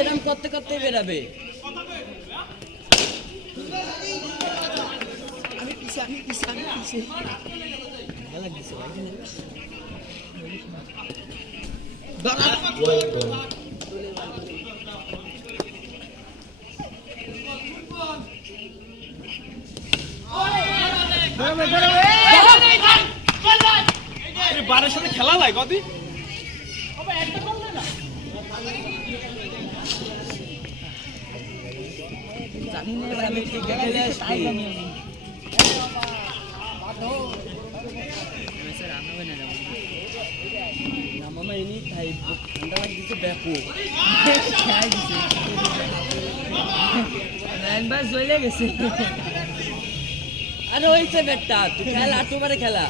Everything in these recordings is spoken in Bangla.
এরকম করতে করতে বেরাবে। বারের সাথে খেলা লাগে কদি আমি ঠিক খেলে আসছি। মামা এনি খাই ঠান্ডা লাগছে ব্যাপক একবার চলে গেছে। আরে হয়েছে বেটা তুই খেলা আটবারে খেলা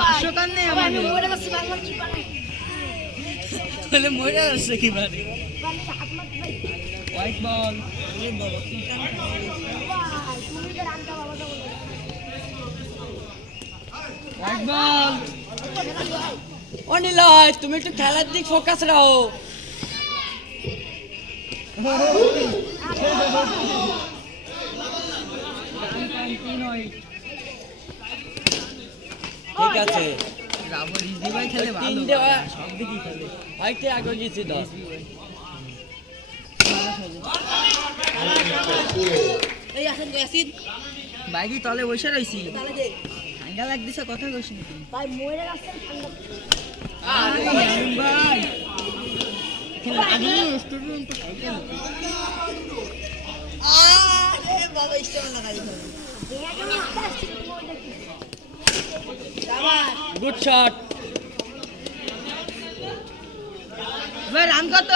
ভাষ্যকার নেই আমার মরে আসছে কি বারে হোয়াইট বল হোয়াইট বল অনিলয় তুমি একটু খেলার দিক ফোকাস রাখো। ঠিক আছে আগে গেছি 10 বাইকি তলে বসে রয়েছি ঠান্ডা লাগতেছে কথা কইস না ভাই মরে যাচ্ছে ভাই আগে স্টুডেন্ট আরে বাবা স্টুডেন্ট লাগাই গুড শট ভাই রান কত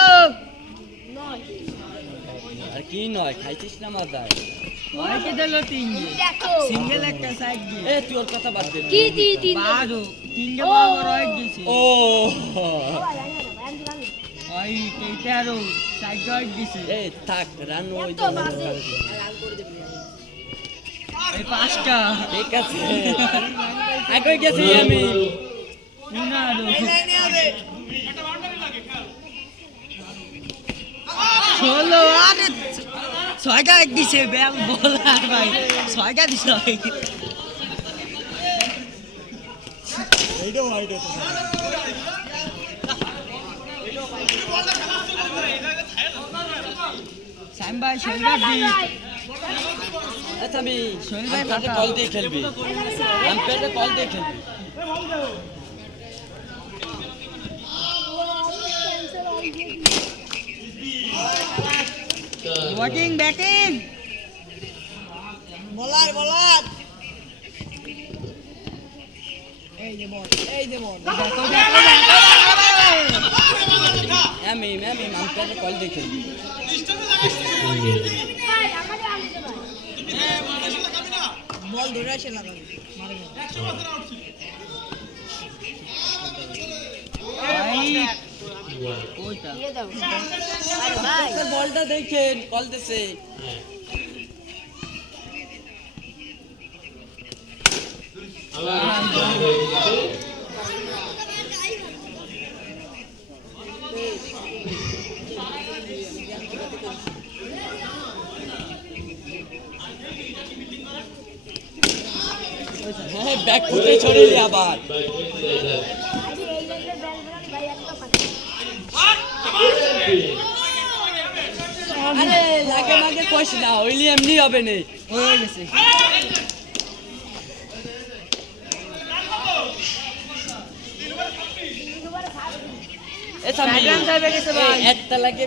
আর কি নয় খাইছিস না মাদার ওইকে দিল 3 সিঙ্গেল একটা সাইড দিয়ে এ তুই ওর কথা বাদ দে কি 3 বারো 3 কে বল রাইট দিছি ও ওই তেইটারো সাইড রাইট দিছি এ থাক রান ওই তো রান করে দিবি এই পাঁচটা ঠিক আছে আগে গেছি আমি না এই লাইনে হবে একটা বাউন্ডারি লাগে খেল 16 আরে 6টা দিছে বেল বলার ভাই 6টা দিছে এইটা ওয়াইড আছে সাইম ভাই শোল্ডার দি আচ্ছা আমি সোহেল ভাই পাতে কল দিয়ে খেলবি আম্পায়ারে কল দিয়ে খেলবি ওয়াকিং ব্যাটিং বলার এই যে বল আমি আম্পায়ারে কল দিয়ে খেলবি বল ধরে আসে লাগাবি বলটা দেখেন কল দিছে হ্যাঁ ব্যাক ফুটে ছড়িয়ে আবার আরে লাগে মাগে কইস না হইলি এমনি হবে না হয়ে গেছে এসা মিলান যাবে গেছে ভাই একটা লাগে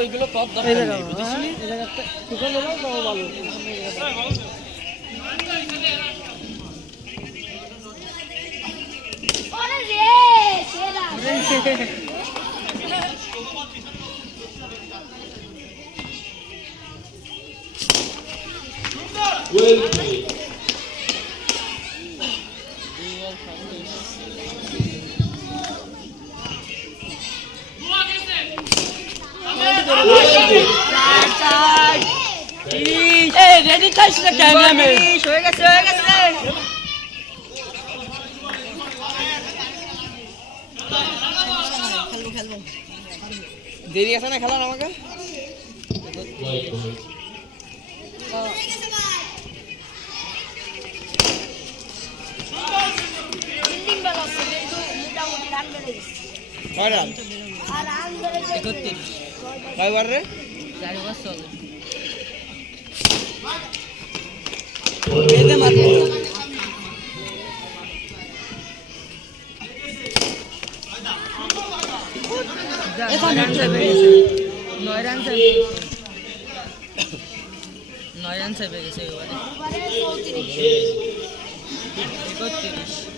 ওইগুলো কত দরকার নেই বুঝছিস নি এই জায়গাটা ঠিকই হলো তো ভালো ওরে রে সেরা well রেডি থাইস না ক্যামেরাম্যান হয়ে গেছে খেলবো দেরি আছে না খেলার আমাকে ফিল্ডিং বল আছে কিন্তু মোটামুটি রান বেড়ে গেছে কয় রান আর রান বেড়ে গেছে 31 কয়বার রে 4 বার চলে বেঁধে মারতে এটা নিচে নয় রান চাই 9 রান চাই গেছে এবারে এবারে 34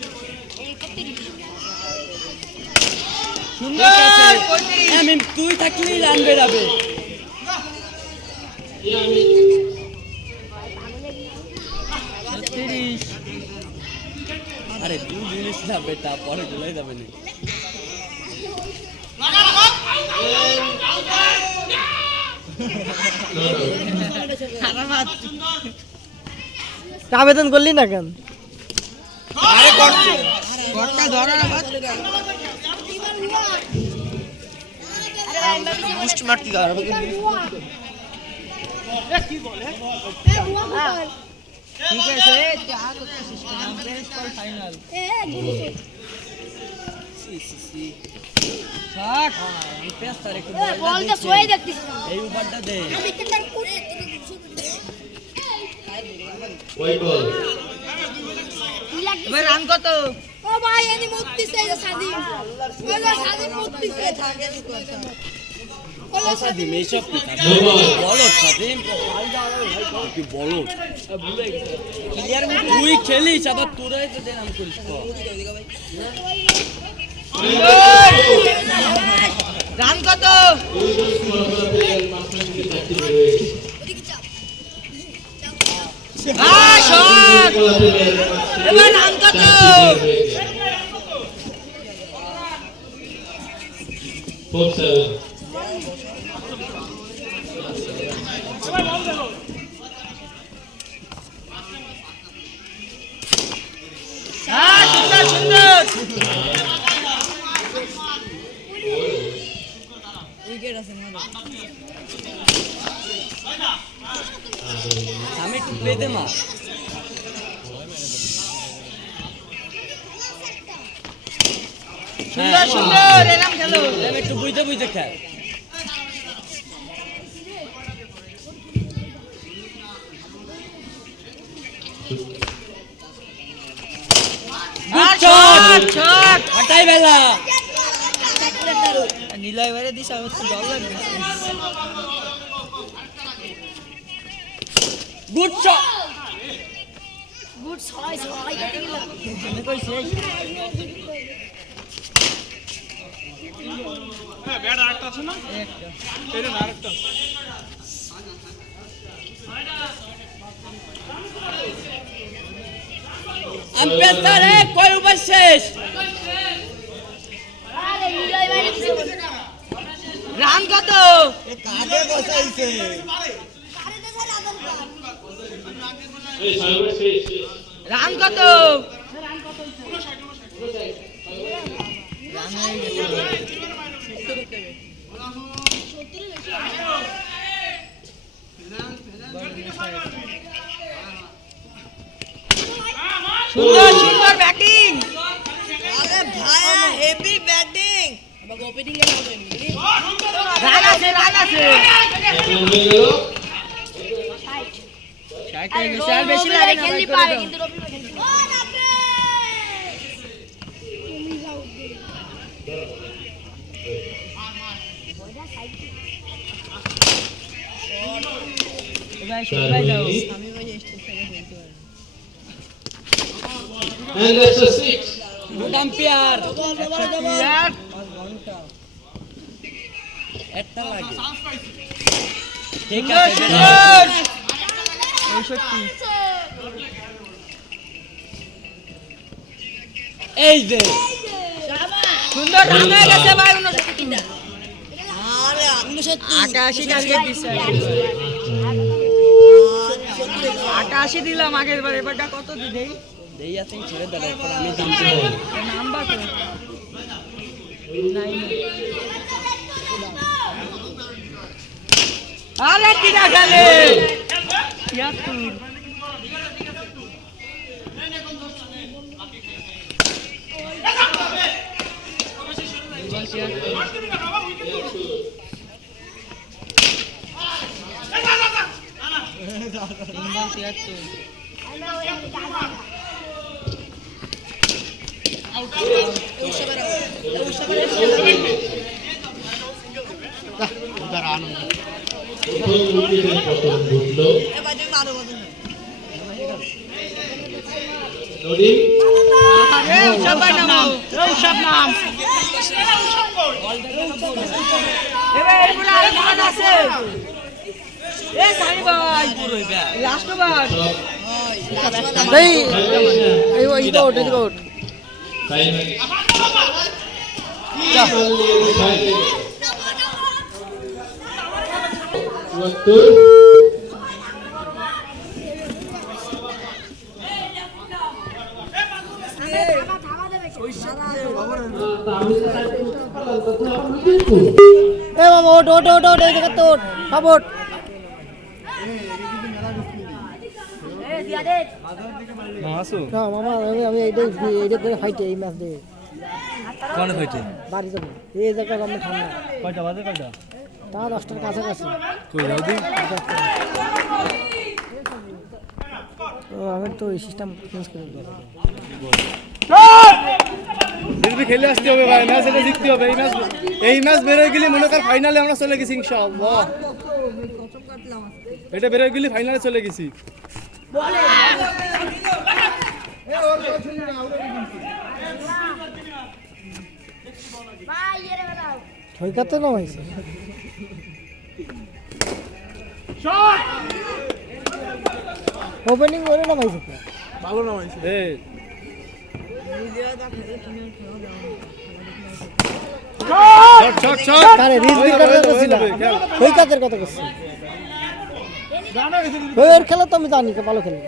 সুন্দর আমি তুই থাকলেই রান বেরাবে আরে তুই জিনিস না বেটা পরে গুলাই যাবে না আবেদন করলি না কেন আরে করছে ঘরটা ধরা না বাদ মুষ্ট মারতি আর ঠিক আছে যা করতেছিস না বেস্ট কল ফাইনাল থাক আমি পেস তার একটু বলটা সোয়ে দেখতিস না এই উপরটা দে এবার রান কত ও ভাই এনি মুক্তিছে এই সাদি ওলা সাদি মুক্তিছে সাদিম এইসব কি বলো সাদিম কি বলো তুই খেলিস আবার তোরাই তো দেন আমি করিস রান কত এবার রান কত সুন্দর সুন্দর উইকেট আছে আমি একটু পেতে মা সুন্দর সুন্দর এরকম খেলো আমি একটু বুঝতে বুঝতে খেল শট হটাই বেলা নীলা এবারে দিস আমার তো ডর লাগবে গুড শট গুড ছয় ছয় কেটে গেল হ্যাঁ ব্যাট আরেকটা আছে না এটা না আরেকটা আম্পায়ার রে কয় ওভার শেষ আরে নিলয় বাইরে দিছে রান কত কাকে বসাইছে আরে দে স্যার আদর রান কত সুন্দর সুন্দর ব্যাটিং আরে ভাই হেভি ব্যাটিং ওপেনিং রান আছে আর বেশি লাগে খেললি পারে কিন্তু রবি খেললি ও রাতে তুমি যাও ভাই দাও আমি ভাই স্টেট থেকে খেলতে পারি And that's a 6. Good umpire একটা লাগে ঠিক আছে এই যে সুন্দর রান হয়ে গেছে ভাই 59 আরে 88 টার্গেট দিছে 88 দিলাম আগের বার এবারটা কত দেই দেই আছে ছেড়ে দাও এরপর আমি জানতে নাম্বার তো নাই আরে কি না খেলে 76 খেলে আসতে হবে ভাই, ম্যাচ এটা জিততে হবে। এই ম্যাচ বেরোয় গেলে মনে কর ফাইনালে আমরা চলে গেছি ইনশাআল্লাহ। এটা বেরোয় গেলে ফাইনালে চলে গেছি। ওপেনিং করে না ভাইছে ভালো নামাইছে। শট শট আরে রিজবি কথা কইছিল ওই কাদের কথা কইছিল ওর খেলা তো আমি জানি কে ভালো খেলে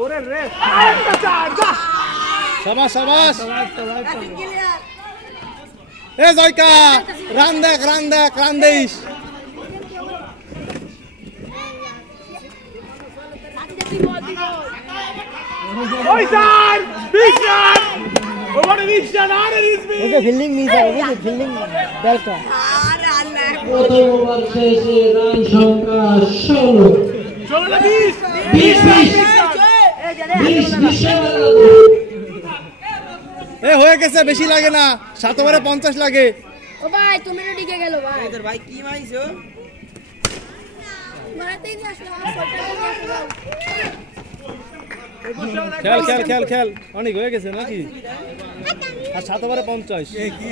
ওরে রে শাবাশ শাবাশ এ জয়কা রান দেখ রান দেইস ওই স্যার বিশাল ওরে বিশাল আরে রিজবি ওকে ফিল্ডিং মিস হবে বুঝলি ফিল্ডিং বেলটা আরে আল্লাহ প্রথম ওভার শেষে রান সংখ্যা 16 না 20 এ হয়ে গেছে, বেশি লাগে না, 7 ওভারে 50 লাগে। ও ভাই তুমি না ঢিকে গেল ভাই তোর ভাই কি মাইছো মারতেই না আসলে আমার ফটো খেল খেল খেল খেল অনেক হয়ে গেছে নাকি? আর 7 ওভারে 50 এ কি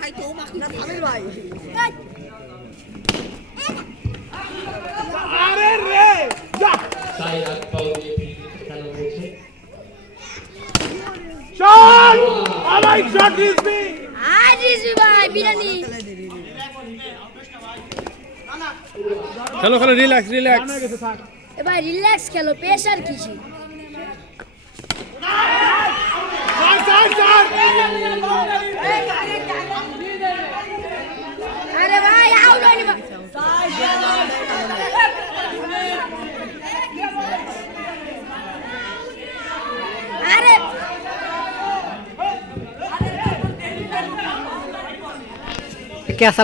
ভাই তো মাখনা থামেল ভাই আরে রে যা সাই হাত পাও দিয়ে খেলা হচ্ছে। শট আমার শট রিজবি আজ রিজবি ভাই বিরানি খেলো খেলো রিল্যাক্স রিল্যাক্স এ ভাই রিল্যাক্স খেলো প্রেসার কিছি আরে ভাই আউট হয়নি আরে कैसा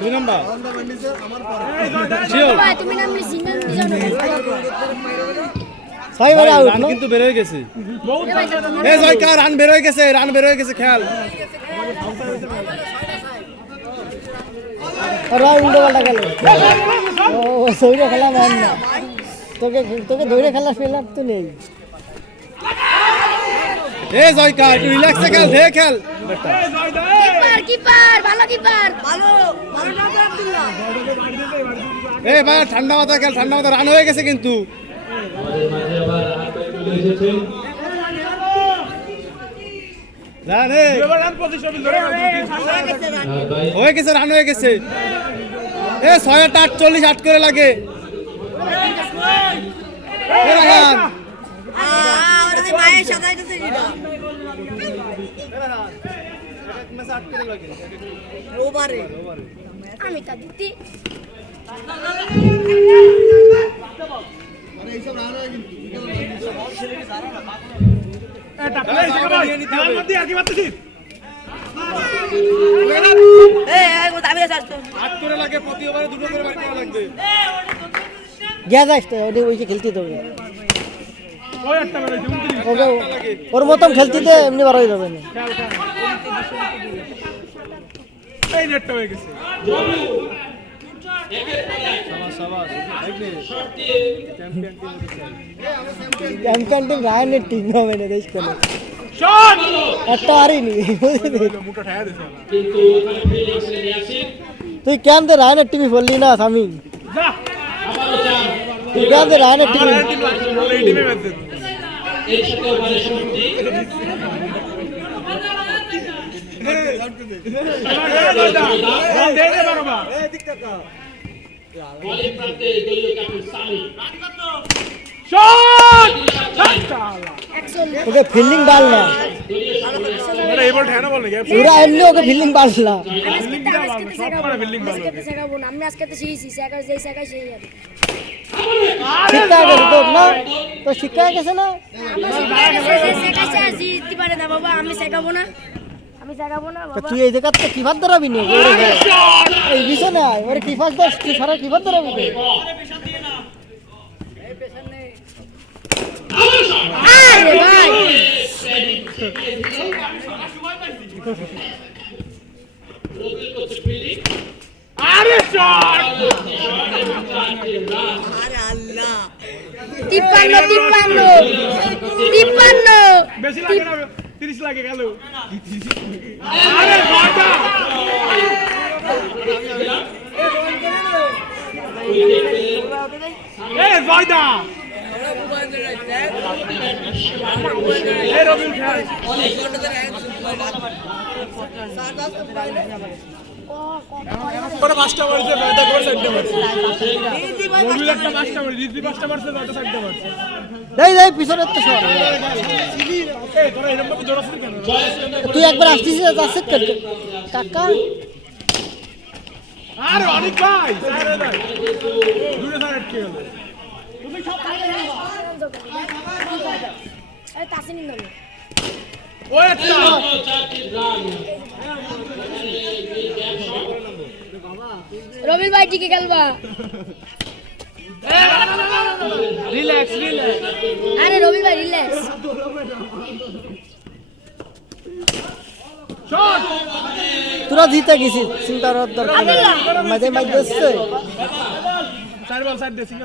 দুই নাম্বার ভাই তুমি নামলে সিঙ্গেল দিও না सही बार आउट রান কিন্তু বের হয়ে গেছে। এ ভাই এ জয়কা রান বের হয়ে গেছে খেল और उल्টো वाला खेलो ओ सही खेला मान ना তোকে ধরে খেলা ফেলার তো নেই এ জয়কা একটু রিল্যাক্সে খেল ধে খেল কিপার ভালো কিপার ভালো না আব্দুল্লাহ এ ভাই ঠান্ডা মাথা খেল, ঠান্ডা মাথা, রান হয়ে গেছে কিন্তু। আমাদের মাঝে আবার হাত পায়ে চলে এসেছেন। রান হয়ে গেছে, রান হয়ে গেছে। এ 6 8 40 8 করে লাগে। ওরা যে মায়ের সাজাইতেছে এটা ওভারে আমি তা দিতি গিয়া যাস তো ওই যে খেলতে তোকে ওকে ওর মতন খেলতে দে এমনি বার হয়ে যাবে না চ্যাম্পিয়ন টিম রায়নের টিম হবে না দেশ কেন একটা হারিনি কিন্তু ওখানে ফিল্ডিং ছিলেন ইয়াসিন তুই কেন দে রায়নের টিভি বললি না স্বামী আবারও চান তুই কেন দে রায়নের টিভি এর সাথে ওভারে সমাপ্তি বলিং প্রান্তে দলীয় ক্যাপ্টেন সামি ওকে ফিল্ডিং বাল না পুরা এমনি ওকে ফিল্ডিং বাল না আমি আজকে তো শিখেছি শেখা যেই শেখা সেই যাবে শিক্ষা গেছে তোর না তো শিক্ষা গেছে না শেখাইছে আর জিততে পারে না বাবা আমি শেখাবো না আমি শেখাবো না তা বাবা তুই এই জায়গাতে কি ভাত ধরাবি নি এই বিছানে আয় ওরে কি ফাস দাস তুই সারা কি ভাত ধরাবি তুই? আরে ভাই রবিল করছে ফিল্ডিং তিপ্পান্ন বেশি লাগে না 30 লাগে গেল আরে বাবা এই ভাইদা এই রবিল খেল পাঁচটা মারছে ভাইদা করে সাইডে মারছে রবিল একটা পাঁচটা মারছে দিদি পাঁচটা মারছে ভাইদা সাইডে মারছে দেই দেই পিছনে তো সর এই তোরা এরকম ভাবে জোড়াছিস কেন তুই একবার আসছিস যাচ্ছে কাকা আরে অনেক ভাই আরে ভাই দূরে স্যার আটকে গেল আরে তাসিন নিল ওই একটা 4 রান রবিল ভাই টিকে খেলবা রিল্যাক্স আরে রবিল ভাই রিল্যাক্স শট তোরা জিতে গেছিস চিন্তা করার দরকার নেই মাঝে মাঝে চার বল সাইড দে